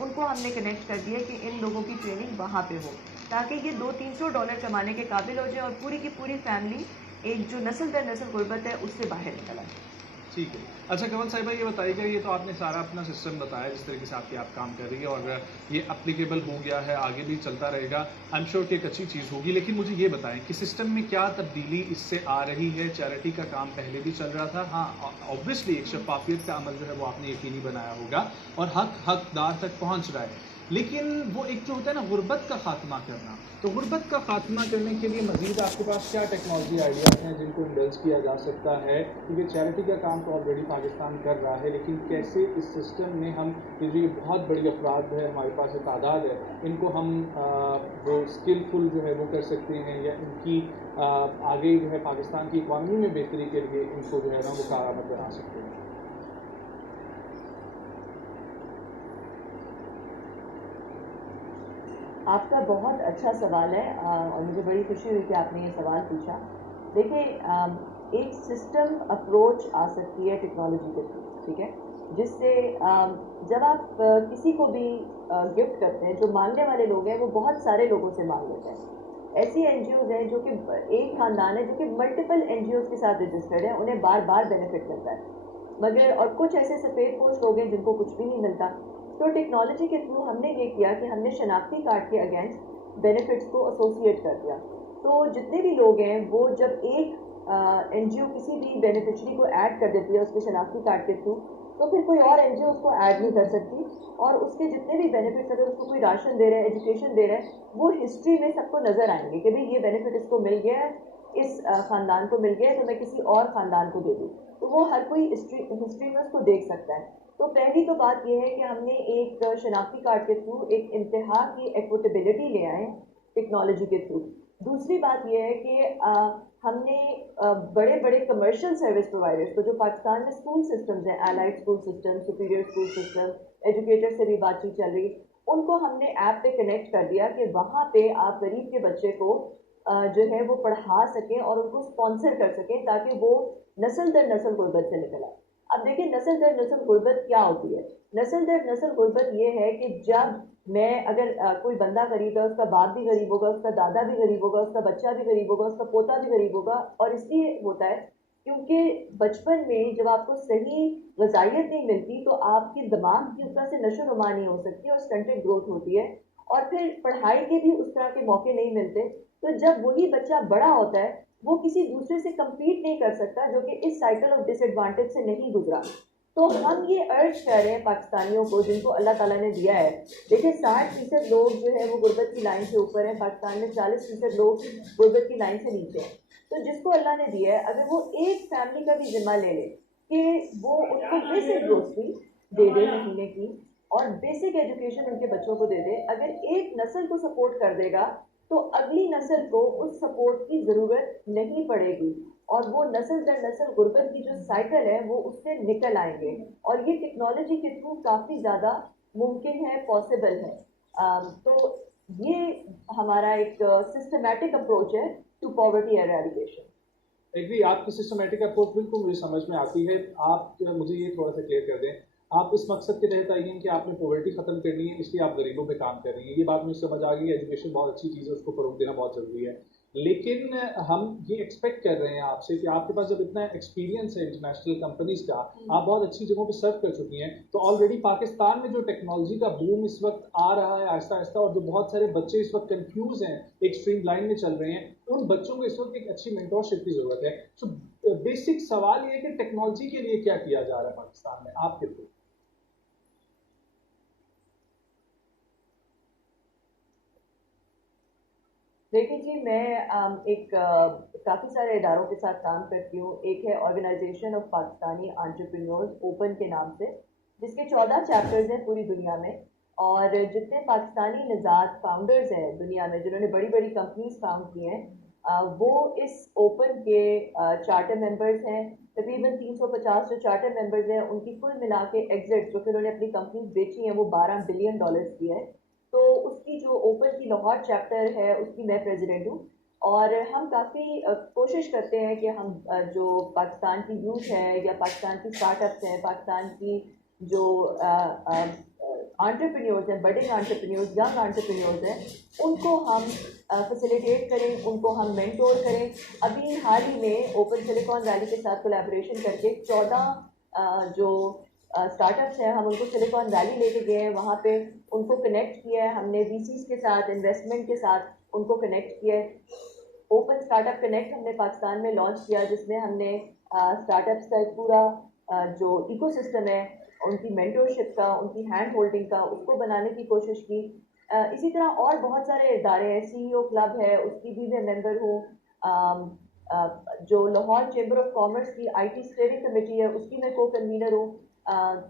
उनको हमने कनेक्ट कर दिया कि इन लोगों की ट्रेनिंग वहाँ पे हो, ताकि ये $200-300 कमाने के काबिल हो जाए और पूरी की पूरी फैमिली एक जो नस्ल दर नस्ल गुर्बत है उससे बाहर निकल आए। ठीक है। अच्छा कमल साहिबा, ये बताइएगा, ये तो आपने सारा अपना सिस्टम बताया जिस तरीके से आपकी आप काम कर रही है, और ये अप्लीकेबल हो गया है, आगे भी चलता रहेगा। आई एम श्योर कि एक अच्छी चीज़ होगी। लेकिन मुझे ये बताएं कि सिस्टम में क्या तब्दीली इससे आ रही है? चैरिटी का काम पहले भी चल रहा था, हाँ ऑब्वियसली एक शफाफियत का अमल जो है वो आपने यकीनी बनाया होगा और हकदार तक पहुँच रहा है। लेकिन वो एक जो होता है ना गुर्बत का खात्मा करना, तो गुर्बत का खात्मा करने के लिए मज़ीद आपके पास क्या टेक्नोलॉजी आइडियाज़ हैं जिनको इंडल्ज किया जा सकता है? क्योंकि चैरिटी का काम तो ऑलरेडी पाकिस्तान कर रहा है, लेकिन कैसे इस सिस्टम में हम ये जो ये बहुत बड़ी अफराद है हमारे पास ये तादाद है, इनको हम जो स्किलफुल जो है वो कर सकते हैं, या इनकी आगे जो है पाकिस्तान की इकॉनमी में बेहतरी के लिए इनको जो है ना वो कारआमद बना सकते हैं? आपका बहुत अच्छा सवाल है और मुझे बड़ी खुशी हुई कि आपने ये सवाल पूछा। देखिए, एक सिस्टम अप्रोच आ सकती है टेक्नोलॉजी के थ्रू, ठीक है, जिससे जब आप किसी को भी गिफ्ट करते हैं, जो मांगने वाले लोग हैं वो बहुत सारे लोगों से मांग लेते हैं। ऐसी एनजीओज हैं जो कि एक खानदान है जो कि मल्टीपल एनजीओज के साथ रजिस्टर्ड है, उन्हें बार बार बेनिफिट मिलता है, मगर और कुछ ऐसे सफ़ेद पोश लोग हैं जिनको कुछ भी नहीं मिलता। तो टेक्नोलॉजी के थ्रू हमने ये किया कि हमने शनाख्ती कार्ड के अगेंस्ट बेनिफिट्स को एसोसिएट कर दिया। तो जितने भी लोग हैं वो जब एक एनजीओ किसी भी बेनिफिशरी को ऐड कर देती है उसके शनाख्ती कार्ड के थ्रू, तो फिर कोई और एनजीओ उसको ऐड नहीं कर सकती, और उसके जितने भी बेनिफिट्स, अगर उसको कोई राशन दे रहा है, एजुकेशन दे रहा है, वो हिस्ट्री में सबको नजर आएंगे कि भाई ये बेनिफिट इसको मिल गया है, इस खानदान को मिल गया है, तो मैं किसी और खानदान को दे दूँ। तो वो हर कोई हिस्ट्री में उसको देख सकता है। तो पहली तो बात यह है कि हमने एक शनाख्ती कार्ड के थ्रू एक इंतहा की एक्विटेबिलिटी ले आए टेक्नोलॉजी के थ्रू। दूसरी बात यह है कि हमने बड़े बड़े कमर्शियल सर्विस प्रोवाइडर्स को, जो पाकिस्तान में स्कूल सिस्टम्स हैं, allied school system, superior school system, educator से भी बातचीत चल रही, उनको हमने ऐप पे कनेक्ट कर दिया कि वहाँ पे आप गरीब के बच्चे को जो है वो पढ़ा सकें और उनको स्पॉन्सर कर सकें, ताकि वो नस्ल दर नस्ल गुर्बत से निकल आए। अब देखिए, नस्ल दर नस्ल गुर्बत क्या होती है? नस्ल दर नस्ल गुर्बत ये है कि जब मैं, अगर कोई बंदा गरीब है, उसका बाप भी गरीब होगा, उसका दादा भी गरीब होगा, उसका बच्चा भी गरीब होगा, उसका पोता भी गरीब होगा, और इसलिए होता है क्योंकि बचपन में जब आपको सही ग़िज़ाइयत नहीं मिलती तो आपके दिमाग की उस तरह से नशो-नुमा नहीं हो सकती और स्टंटेड ग्रोथ होती है, और फिर पढ़ाई के भी उस तरह के मौके नहीं मिलते। तो जब वही बच्चा बड़ा होता है, वो किसी दूसरे से कम्पीट नहीं कर सकता जो कि इस साइकिल ऑफ डिसएडवांटेज से नहीं गुजरा। तो हम ये अर्ज कर रहे हैं पाकिस्तानियों को, जिनको अल्लाह ताला ने दिया है। देखिए, 60% लोग जो है वो गुर्बत की लाइन से ऊपर हैं, पाकिस्तान में 40% लोग गुर्बत की लाइन से नीचे हैं। तो जिसको अल्लाह ने दिया है, अगर वो एक फैमिली का भी जिम्मा ले ले कि वो उनको बेसिक ग्रोसरी दे दे महीने की, और बेसिक एजुकेशन उनके बच्चों को दे दे, अगर एक नस्ल को सपोर्ट कर देगा तो अगली नस्ल को उस सपोर्ट की ज़रूरत नहीं पड़ेगी, और वो नस्ल दर नस्ल गुर्बत की जो साइकिल है वो उससे निकल आएंगे। और ये टेक्नोलॉजी के थ्रू काफ़ी ज़्यादा मुमकिन है, पॉसिबल है। तो ये हमारा एक सिस्टमैटिक अप्रोच है टू पॉवर्टी एरेडिकेशन। एग्री, आपकी सिस्टमेटिक अप्रोच बिल्कुल मुझे समझ में आती है। आप मुझे ये थोड़ा सा क्लियर कर दें, आप इस मकसद के तहत आई हैं कि आपने पॉवर्टी खत्म करनी है, इसलिए आप गरीबों पे काम कर रही हैं। ये बात मुझे समझ आ गई। एजुकेशन बहुत अच्छी चीज़ है, उसको फ़रोग़ देना बहुत ज़रूरी है। लेकिन हम ये एक्सपेक्ट कर रहे हैं आपसे कि आपके पास जब इतना एक्सपीरियंस है इंटरनेशनल कंपनीज का, आप बहुत अच्छी जगहों पे सर्व कर चुकी हैं, तो ऑलरेडी पाकिस्तान में जो टेक्नोलॉजी का बूम इस वक्त आ रहा है आहिस्ता आहिस्ता, और जो बहुत सारे बच्चे इस वक्त कंफ्यूज हैं, एक स्ट्रीम लाइन में चल रहे हैं, उन बच्चों को इस वक्त एक अच्छी मेंटोरशिप की जरूरत है। सो बेसिक सवाल ये है कि टेक्नोलॉजी के लिए क्या किया जा रहा है पाकिस्तान में आपके थ्रू? देखिए जी, मैं एक काफ़ी सारे इदारों के साथ काम करती हूँ। एक है organisation of Pakistani entrepreneurs, open के नाम से, जिसके 14 चैप्टर्स हैं पूरी दुनिया में, और जितने पाकिस्तानी निज़ात फाउंडर्स हैं दुनिया में जिन्होंने बड़ी बड़ी कंपनीज फाउंड की हैं, वो इस ओपन के चार्टर मेंबर्स हैं। तकरीबन 350 जो चार्टर मेंबर्स हैं, उनकी कुल मिला के एग्जिट जो कि उन्होंने अपनी कंपनीज बेची हैं वो $12 बिलियन की है। तो उसकी जो ओपन की लाहौर चैप्टर है उसकी मैं प्रेसिडेंट हूँ, और हम काफ़ी कोशिश करते हैं कि हम जो पाकिस्तान की यूथ है या पाकिस्तान की स्टार्टअप्स हैं, पाकिस्तान की जो एंटरप्रेन्योर्स हैं, बडिंग एंटरप्रेन्योर्स, यंग एंटरप्रेन्योर्स हैं, उनको हम फैसिलिटेट करें, उनको हम मेंटोर करें। अभी हाल ही में ओपन सिलिकॉन वैली के साथ कोलैबोरेशन करके 14 जो स्टार्टअप्स हैं, हम उनको सिलिकॉन वैली लेके गए हैं, वहाँ पे उनको कनेक्ट किया है हमने, वीसीज के साथ, इन्वेस्टमेंट के साथ उनको कनेक्ट किया है। ओपन स्टार्टअप कनेक्ट हमने पाकिस्तान में लॉन्च किया, जिसमें हमने स्टार्टअप्स का एक पूरा जो इकोसिस्टम है, उनकी मेंटरशिप का, उनकी हैंड होल्डिंग का, उसको बनाने की कोशिश की। इसी तरह और बहुत सारे इदारे हैं, सीईओ क्लब है, उसकी भी मैं मेंबर हूँ। जो लाहौर चैम्बर ऑफ कॉमर्स की आईटी स्टीयरिंग कमेटी है, उसकी मैं को कन्वीनर हूँ,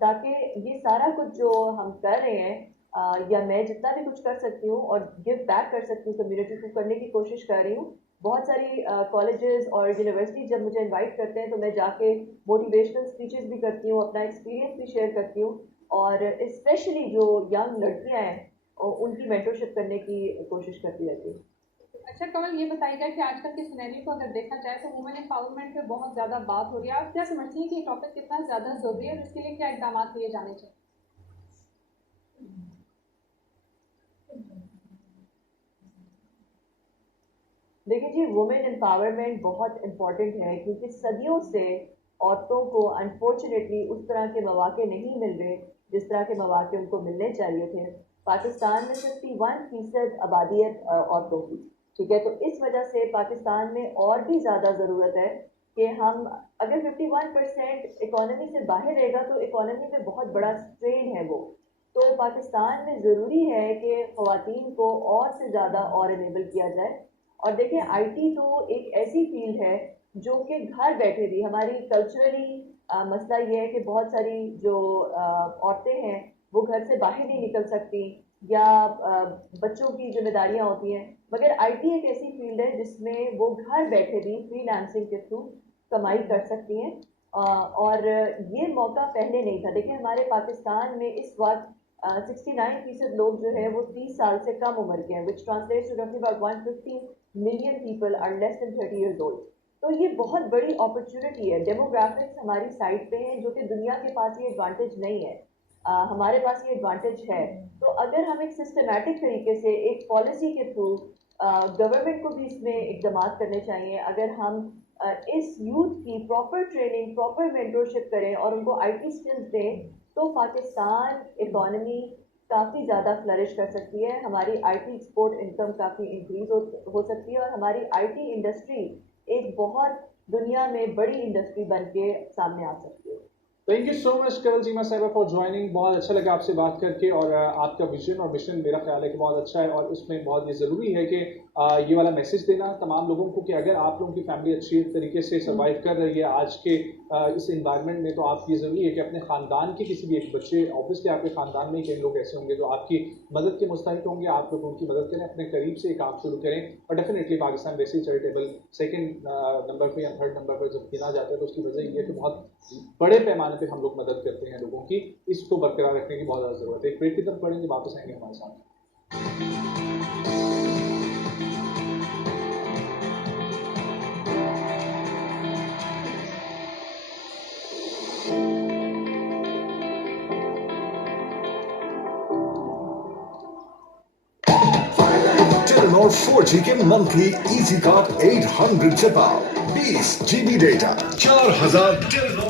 ताकि ये सारा कुछ जो हम कर रहे हैं या मैं जितना भी कुछ कर सकती हूँ और गिव बैक कर सकती हूँ कम्युनिटी को, करने की कोशिश कर रही हूँ। बहुत सारी कॉलेजेस और यूनिवर्सिटी जब मुझे इनवाइट करते हैं तो मैं जाके मोटिवेशनल स्पीचेस भी करती हूँ, अपना एक्सपीरियंस भी शेयर करती हूँ, और स्पेशली जो यंग लड़कियाँ हैं उनकी मेंटरशिप करने की कोशिश करती रहती हूँ। अच्छा कमल, ये बताइएगा कि आजकल के सिनेरियो को अगर देखा जाए तो वुमेन एम्पावरमेंट पे बहुत ज़्यादा बात हो रही है। आप क्या समझती हैं कि ये टॉपिक कितना ज़्यादा जरूरी है और इसके लिए क्या इकदाम लिए जाने चाहिए? देखिए जी, वुमेन एम्पावरमेंट बहुत इम्पॉर्टेंट है, क्योंकि सदियों से औरतों को अनफॉर्चुनेटली उस तरह के मौके नहीं मिल रहे जिस तरह के मौके उनको मिलने चाहिए थे। पाकिस्तान में 51% आबादी है औरतों की, ठीक है। तो इस वजह से पाकिस्तान में और भी ज़्यादा ज़रूरत है कि हम, अगर 51% इकोनॉमी से बाहर रहेगा तो इकोनॉमी में बहुत बड़ा स्ट्रेन है वो। तो पाकिस्तान में ज़रूरी है कि ख़वातीन को और से ज़्यादा और इनेबल किया जाए। और देखिए, आईटी तो एक ऐसी फील्ड है जो कि घर बैठे भी, हमारी कल्चरली मसला ये है कि बहुत सारी जो औरतें हैं वो घर से बाहर नहीं निकल सकती, या बच्चों की जिम्मेदारियां होती हैं, मगर आईटी एक ऐसी फील्ड है जिसमें वो घर बैठे भी फ्रीलांसिंग के थ्रू कमाई कर सकती हैं। और ये मौका पहले नहीं था। देखिए, हमारे पाकिस्तान में इस वक्त 69% लोग जो है वो 30 साल से कम उम्र के हैं, विच ट्रांसलेट्स टू रफली about 150 million people are less than 30 years old. तो ये बहुत बड़ी अपॉर्चुनिटी है। डेमोग्राफिक्स हमारी साइड पे हैं, जो कि दुनिया के पास ये एडवांटेज नहीं है, हमारे पास ये एडवांटेज है। तो अगर हम एक सिस्टमैटिक तरीके से एक पॉलिसी के थ्रू, गवर्नमेंट को भी इसमें इकदाम करने चाहिए। अगर हम इस यूथ की प्रॉपर ट्रेनिंग, प्रॉपर मेंटरशिप करें और उनको आईटी स्किल्स दें, तो पाकिस्तान इकोनॉमी काफ़ी ज़्यादा फ्लरिश कर सकती है, हमारी आईटी एक्सपोर्ट इनकम काफ़ी इंक्रीज हो सकती है, और हमारी आईटी इंडस्ट्री एक बहुत दुनिया में बड़ी इंडस्ट्री बन के सामने आ सकती है। थैंक यू सो मच करल चीमा साहिबा फॉर ज्वाइनिंग। बहुत अच्छा लगा आपसे बात करके, और आपका विजन और मिशन मेरा ख्याल है कि बहुत अच्छा है, और उसमें बहुत ये ज़रूरी है कि ये वाला मैसेज देना तमाम लोगों को कि अगर आप लोगों की फैमिली अच्छी तरीके से सर्वाइव कर रही है आज के इस इन्वायरमेंट में, तो आप ये ज़रूरी है कि अपने ख़ानदान के किसी भी एक बच्चे, ऑब्वियसली आपके ख़ानदान में कई लोग ऐसे होंगे जो आपकी मदद के मुस्तहिक होंगे, आप लोग उनकी मदद करें, अपने करीब से काम शुरू करें। और डेफिनेटली पाकिस्तान वैसे चैरिटेबल सेकेंड नंबर पर या थर्ड नंबर पर जब गिना जाता है, तो उसकी वजह ये है कि बहुत बड़े पैमाने पे हम लोग मदद करते हैं लोगों की। इसको बरकरार रखने की बहुत ज़्यादा ज़रूरत है। एक ब्रेक की तरफ पढ़ेंगे, वापस आएंगे हमारे साथ। टेलीनॉर 4G के मंथली इजी कार्ड 800 से पाओ 20 GB डेटा, 4000 टेलीनॉर